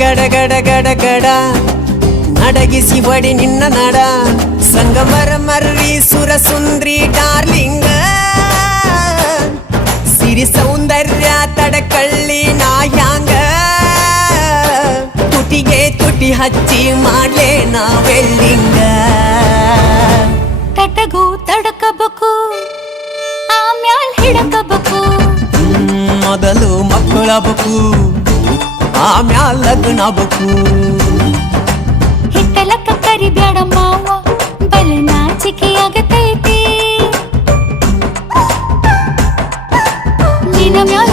ಗಡ ಗಡ ಗಡ ಗಡ ನಡಗಿಸಿ ಬಡಿ ನಿನ್ನ ನಡ ಸಂಗಮರ ಮರ್ರಿ ಸುರ ಸುಂದ್ರಿ ಡಾರ್ಲಿಂಗ ಸಿರಿ ಸೌಂದರ್ಯ ತಡಕಳ್ಳಿ ನಾಯಾಂಗ ತುಟಿಗೆ ತುಟಿ ಹಚ್ಚಿ ಮಾಡ್ಲೆ ನಾವೆಲ್ಲಿಂಗ ತಟಗೂ ತಡಕಬೇಕು ಆಮ್ಯಾಲ್ ಹಿಡಕಬೇಕು ಮೊದಲು ಮಕ್ಕಳಬೇಕು ಆಮ್ಯಾಲ ಲಗ್ನಬೇಕು ಹಿತ್ತಲಕ್ಕ ಕರಿಬ್ಯಾಡ ಮಾವ ಬಲೆ ನಾಚಿಕೆಯಾಗತೈತಿ ನಿನ್ನ ಮ್ಯಾಲ